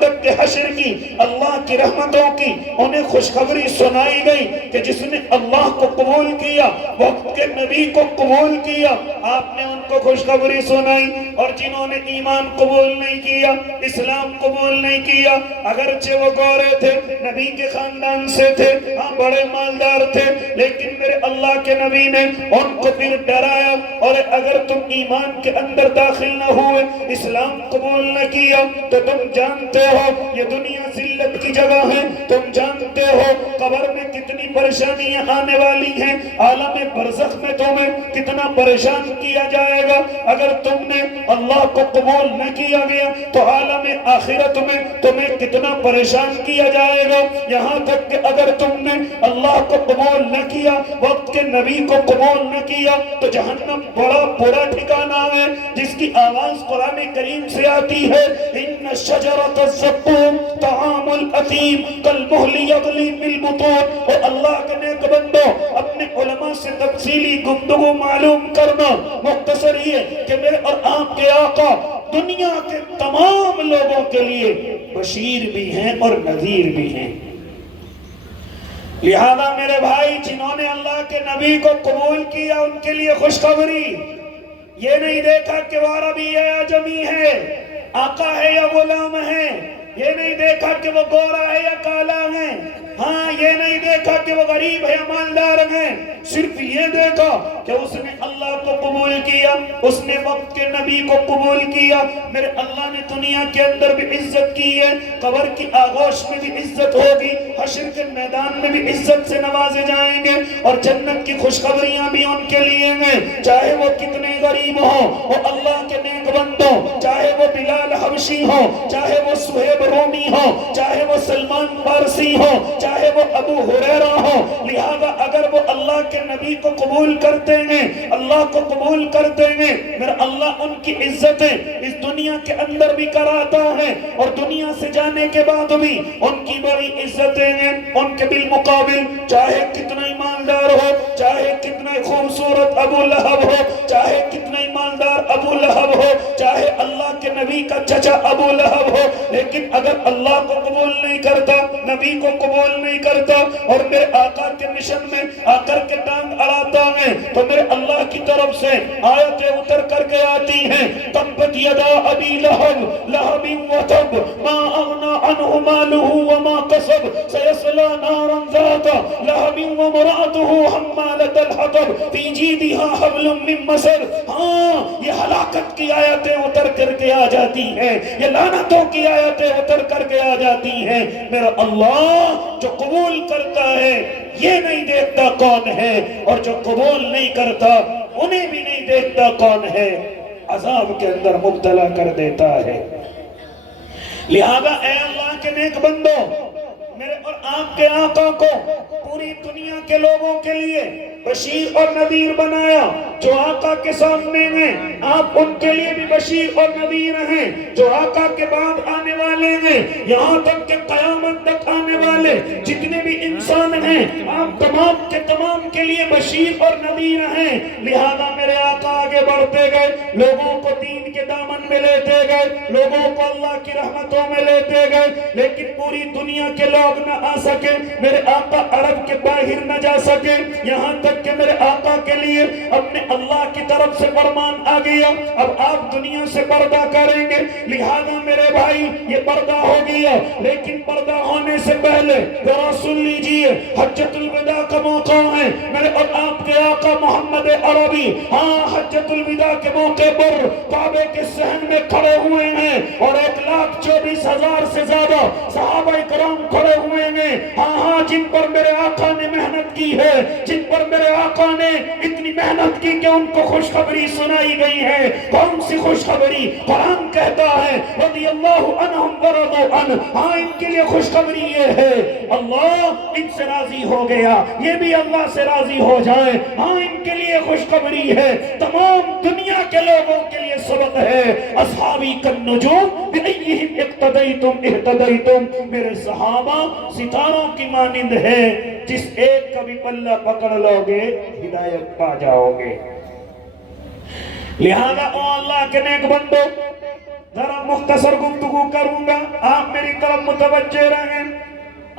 تک کہ حشر کی اللہ کی رحمتوں کی انہیں خوشخبری سنائی گئی کہ جس نے اللہ کو قبول کیا، وقت کے نبی کو قبول کیا، آپ نے ان کو خوشخبری سنائی۔ اور جنہوں نے ایمان قبول نہیں کیا، اسلام قبول نہیں کیا، اگرچہ وہ گورے تھے، نبی کے خاندان سے تھے، ہاں بڑے مالدار تھے، لیکن میرے اللہ کے نبی نے ان کو پھر ڈرایا، اور اگر تم ایمان کے اندر داخل نہ ہوئے، اسلام قبول نہ کیا، تو تم جانتے ہو یہ دنیا ذلت کی جگہ ہے، تم جانتے ہو قبر میں کتنی پریشانیاں آنے والی ہیں، عالم برزخ میں تمہیں کتنا پریشان کیا جائے گا۔ اگر تم نے اللہ کو قبول نہ کیا گیا تو عالم آخرت میں تمہیں کتنا پریشان کیا جائے گا، یہاں تک کہ اگر تم نے اللہ کو قبول نہ کیا، وقت کے نبی کو قبول نہ کیا، تو جہنم بڑا برا ٹھکانہ ہے، جس کی آواز قرآن کریم سے آتی ہے، ان شجرۃ الزقوم طعام الاثیم کالمہل یغلی فی البطون۔ اور اللہ کے نیک بندو، اپنے علماء سے تفصیلی گفتگو معلوم کرنا، مختصر یہ کہ میرے اور آپ کے آقا دنیا کے تمام لوگوں کے لیے بشیر بھی ہیں اور نذیر بھی ہیں۔ لہذا میرے بھائی، جنہوں نے اللہ کے نبی کو قبول کیا، ان کے لیے خوشخبری، یہ نہیں دیکھا کہ وہ عربی ہے یا عجمی ہے، آقا ہے یا غلام ہے، یہ نہیں دیکھا کہ وہ گورا ہے یا کالا ہے، ہاں یہ نہیں دیکھا کہ وہ غریب ہے یا مالدار ہے، صرف یہ دیکھا کہ اس نے اللہ کو قبول کیا، اس نے وقت کے نبی کو قبول کیا۔ میرے اللہ نے دنیا کے اندر بھی عزت کی ہے، قبر کی آغوش میں بھی عزت ہوگی، حشر کے میدان میں بھی عزت سے نوازے جائیں گے، اور جنت کی خوشخبریاں بھی ان کے لیے ہیں، چاہے وہ کتنے غریب ہوں، وہ اللہ کے نیک بندوں، چاہے وہ بلال حبشی ہوں، چاہے وہ سہیب رومی ہوں، چاہے وہ سلمان فارسی ہوں، چاہے وہ ابو ہریرہ ہوں۔ لہذا اگر وہ اللہ کے نبی کو قبول کرتے ہیں، اللہ کو قبول کرتے ہیں، میرا اللہ ان کی عزتیں اس دنیا کے اندر بھی کراتا ہے، اور دنیا سے جانے کے بعد بھی ان کی بڑی عزتیں ہیں۔ ان کے بالمقابل چاہے کتنا ایماندار ہو، چاہے کتنا خوبصورت ابو لہب ہو، چاہے کتنا ایماندار ابو لہب ہو، چاہے اللہ کے نبی کا چچا ابو لہب ہو، لیکن اگر اللہ کو قبول نہیں کرتا، نبی کو قبول نہیں کرتا، اور میرے آقا کے مشن میں آ کر کے ٹانگ اڑاتا ہے، تو میرے اللہ کی طرف سے آیتیں اتر کر کے آتی ہیں، تبت یدا ابی لہب لہب وتب ما اغنى عنه ماله وما كسب سيصلى نارا ذات لهب وامرأته حمالة الحطب في جيدها حبل من مسد۔ ہاں یہ ہلاکت کی آیتیں اتر کر کے آ جاتی ہیں، یہ لعنتوں کی آیتیں اتر کر کے آ جاتی ہیں۔ میرا اللہ جو قبول کرتا ہے یہ نہیں دیکھتا کون ہے، اور جو قبول نہیں کرتا انہیں بھی نہیں دیکھتا کون ہے، عذاب کے اندر مبتلا کر دیتا ہے۔ لہذا اے اللہ کے نیک بندو، میرے اور آپ کے آقا کو پوری دنیا کے لوگوں کے لیے بشیر اور نذیر بنایا۔ جو آقا کے سامنے ہیں آپ ان کے لیے بھی بشیر اور نذیر ہیں، جو آقا کے بعد آنے والے ہیں، یہاں تک کہ قیامت تک آنے والے جتنے بھی انسان ہیں، آپ تمام کے تمام کے لیے بشیر اور نذیر ہیں۔ لہذا میرے آقا آگے بڑھتے گئے، لوگوں کو دین کے دامن میں لیتے گئے، لوگوں کو اللہ کی رحمتوں میں لیتے گئے، لیکن پوری دنیا کے لوگ نہ آ سکے، میرے آقا عرب کے باہر نہ جا سکے، یہاں تک کہ میرے آقا کے لیے اپنے اللہ کی طرف سے فرمان آ گیا، اب آپ دنیا سے پردہ کریں گے۔ لہذا میرے بھائی یہ پردہ ہو گیا، لیکن پردہ ہونے سے پہلے ذرا سن لیجئے، حجۃ الوداع کا موقع ہے، میرے اور آپ کے آقا محمد عربی ہاں حجۃ الوداع کے موقع پر کعبے کے صحن میں کھڑے ہوئے ہیں، اور 1,24,000 سے زیادہ صحابہ کرام کھڑے ہوئے ہیں، ہاں جن پر میرے آقا نے محنت کی ہے، جن پر میرے آقا نے اتنی محنت کی کہ ان کو خوشخبری سنائی گئی ہے۔ کون سی خوشخبری؟ قرآن کہتا ہے رضی اللہ عنہم ورضوا عنہ، ہاں ان کے لیے خوشخبری یہ ہے اللہ ان سے راضی ہو گیا، یہ بھی اللہ سے راضی ہو جائے، ہاں ان کے لیے خوشخبری ہے، تمام دنیا کے لوگوں کے لیے سبق ہے۔ اصحابی کالنجوم بأیہم اقتدیتم اہتدیتم، میرے صحابہ ستاروں کی مانند ہے، جس ایک کا بھی پلہ پکڑ لو گے ہدایت پا جاؤ گے۔ لہذا او اللہ کے نیک بندو، ذرا مختصر گفتگو کروں گا، آپ میری طرف متوجہ رہیں۔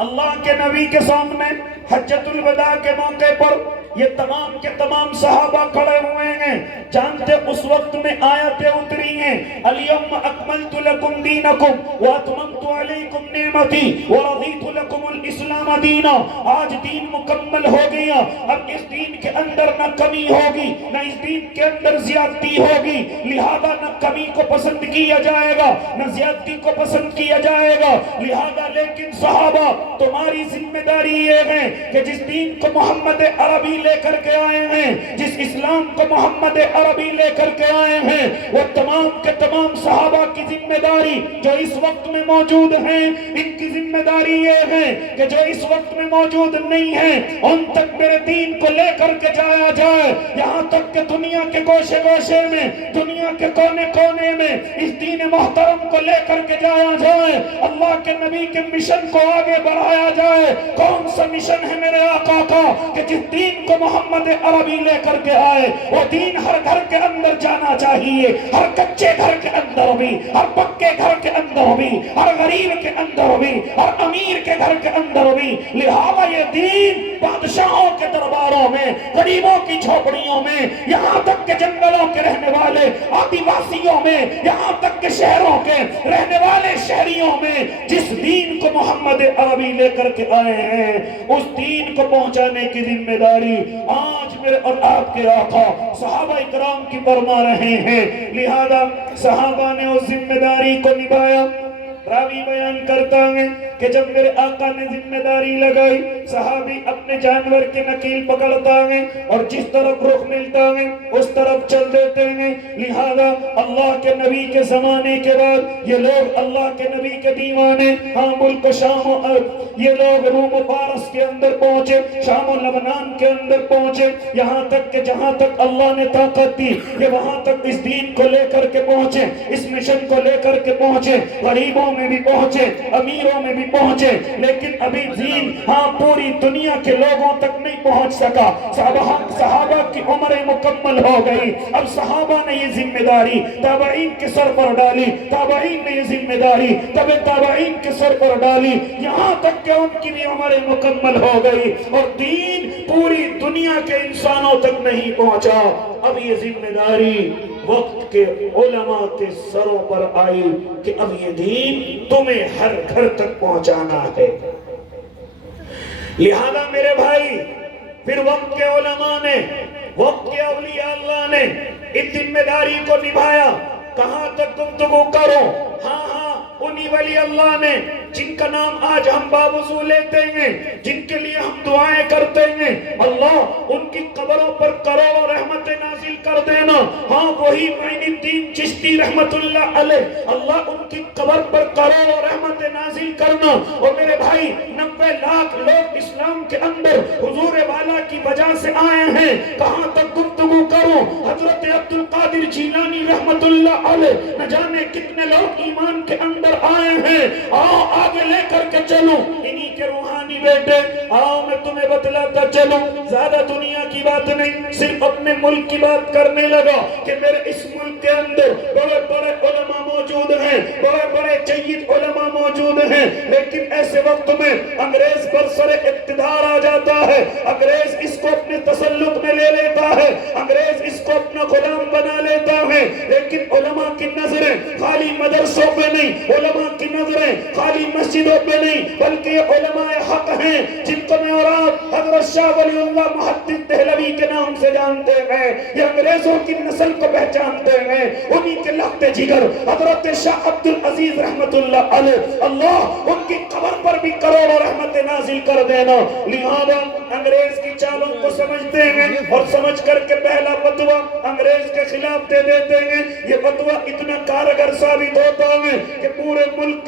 اللہ کے نبی کے سامنے حجۃ الوداع کے موقع پر یہ تمام کے تمام صحابہ کھڑے ہوئے ہیں، جانتے اس وقت میں آیتیں اتری ہیں، الیوم اکملت لکم دینکم واتممت علیکم نعمتی ورضیت لکم الاسلام دینا۔ آج دین مکمل ہو گیا، اب اس دین کے اندر نہ کمی ہوگی نہ اس دین کے اندر زیادتی ہوگی، لہذا نہ کمی کو پسند کیا جائے گا نہ زیادتی کو پسند کیا جائے گا، لہذا لیکن صحابہ تمہاری ذمہ داری یہ ہے کہ جس دین کو محمد عربی لے کر کے آئے ہیں، جس اسلام کو محمد عربی لے کر کے آئے ہیں، وہ تمام کے تمام صحابہ کی ذمہ داری جو اس وقت میں موجود ہیں، ان کی ذمہ داری یہ ہے کہ جو اس وقت میں موجود نہیں ہیں ان تک میرے دین کو لے کر کے جایا جائے، یہاں تک کہ دنیا کے گوشے گوشے میں، دنیا کے کونے کونے میں اس دین محترم کو لے کر کے جایا جائے، اللہ کے نبی کے مشن کو آگے بڑھایا جائے۔ کون سا مشن ہے میرے آقا کا کہ جس دین کو محمد عربی لے کر کے آئے وہ دین ہر گھر کے اندر جانا چاہیے، ہر کچے گھر کے اندر بھی، ہر پکے گھر کے اندر بھی، ہر غریب کے اندر بھی، ہر امیر کے گھر کے اندر بھی، لہذا یہ دین بادشاہوں کے درباروں میں، غریبوں کی جھوپڑیوں میں، یہاں تک کہ جنگلوں کے رہنے والے آدی واسیوں میں، یہاں تک کہ شہروں کے رہنے والے شہریوں میں جس دین کو محمد عربی لے کر کے آئے ہیں اس دین کو پہنچانے کی ذمہ داری آج میرے اور آپ کے آقا صحابہ کرام کی فرما رہے ہیں، لہذا صحابہ نے اس ذمہ داری کو نبھایا۔ راوی بیان کرتا ہے کہ جب میرے آقا نے ذمہ داری لگائی، صحابی اپنے جانور کے نکیل پکڑتا ہے اور جس طرف رخ ملتا ہے اس طرف چل دیتے ہیں، لہذا اللہ کے نبی کے زمانے کے بعد یہ لوگ اللہ کے نبی کے دیوانے ملک شام و یہ لوگ روم و فارس کے اندر پہنچے، شام و لبنان کے اندر پہنچے، یہاں تک کہ جہاں تک اللہ نے طاقت دی یہ وہاں تک اس دین کو لے کر کے پہنچے، اس مشن کو لے کر کے پہنچے، غریبوں میں بھی پہنچے، امیروں میں بھی پہنچے، لیکن ابھی دین پوری دنیا کے لوگوں تک نہیں پہنچ سکا۔ صحابہ کی عمریں مکمل ہو گئی، اب صحابہ نے یہ ذمہ داری تابعین کے سر پر ڈالی، تابعین نے یہ ذمہ داری تابعین کے سر پر ڈالی، یہاں تک کہ ان کی بھی عمریں مکمل ہو گئی اور دین پوری دنیا کے انسانوں تک نہیں پہنچا۔ اب یہ ذمہ داری وقت کے علماء کے سروں پر آئی کہ اب یہ دین تمہیں ہر گھر تک پہنچانا ہے، لہذا میرے بھائی پھر وقت کے علماء نے، وقت کے اولیاء اللہ نے اس ذمہ داری کو نبھایا۔ کہاں تک گفتگو کرو؟ ہاں انہی ولی اللہ نے جن کا نام آج ہم باوضو لیتے ہیں، جن کے لیے ہم دعائیں کرتے ہیں، اللہ ان کی قبروں پر کروڑوں رحمت نازل کر دینا۔ ہاں وہی معین الدین چشتی رحمت اللہ علیہ، اللہ ان کی قبر پر کروڑوں رحمت نازل کرنا۔ اور میرے بھائی 90 لاکھ لوگ اسلام کے اندر حضور والا کی وجہ سے آئے ہیں، کہاں تک گفتگو کروں؟ حضرت عبد القادر جیلانی رحمت اللہ علیہ نہ جانے کتنے لوگ ایمان کے اندر آئے ہیں، آؤ آگے لے کر کے چلوں انہی کے روحانی بیٹے، آؤ میں تمہیں بتلاتا چلوں، زیادہ دنیا کی بات نہیں، صرف اپنے ملک کی بات کرنے لگا کہ میرے اس ملک کے اندر بڑے بڑے علماء موجود ہیں، بڑے بڑے جید علماء موجود ہیں، لیکن ایسے وقت میں انگریز پر سر اقتدار آ جاتا ہے، انگریز اس کو اپنے تسلط میں لے لیتا ہے، انگریز اس کو اپنا غلام بنا لیتا ہے، لیکن علماء کی نظریں خالی مدرسوں پہ نہیں، علماء کی نظریں خالی مسجدوں پہ نہیں، بلکہ یہ علماء حق ہیں جن کو میں اور آپ حضرت شاہ ولی اللہ محدث دہلوی کے نام سے جانتے ہیں، یہ انگریزوں کی نسل کو پہچانتے ہیں، انہی کے لخت جگر حضرت شاہ عبدالعزیز رحمت اللہ علیہ، اللہ ان کی قبر پر بھی کروڑوں رحمت نازل کر دینا۔ لہذا انگریز کی چالوں کو سمجھتے ہیں اور سمجھ کر کے پہلا فتویٰ انگریز کے خلاف دے دیتے ہیں، یہ فتویٰ اتنا کارگر ثابت ہوتا ہے کہ پورے ملک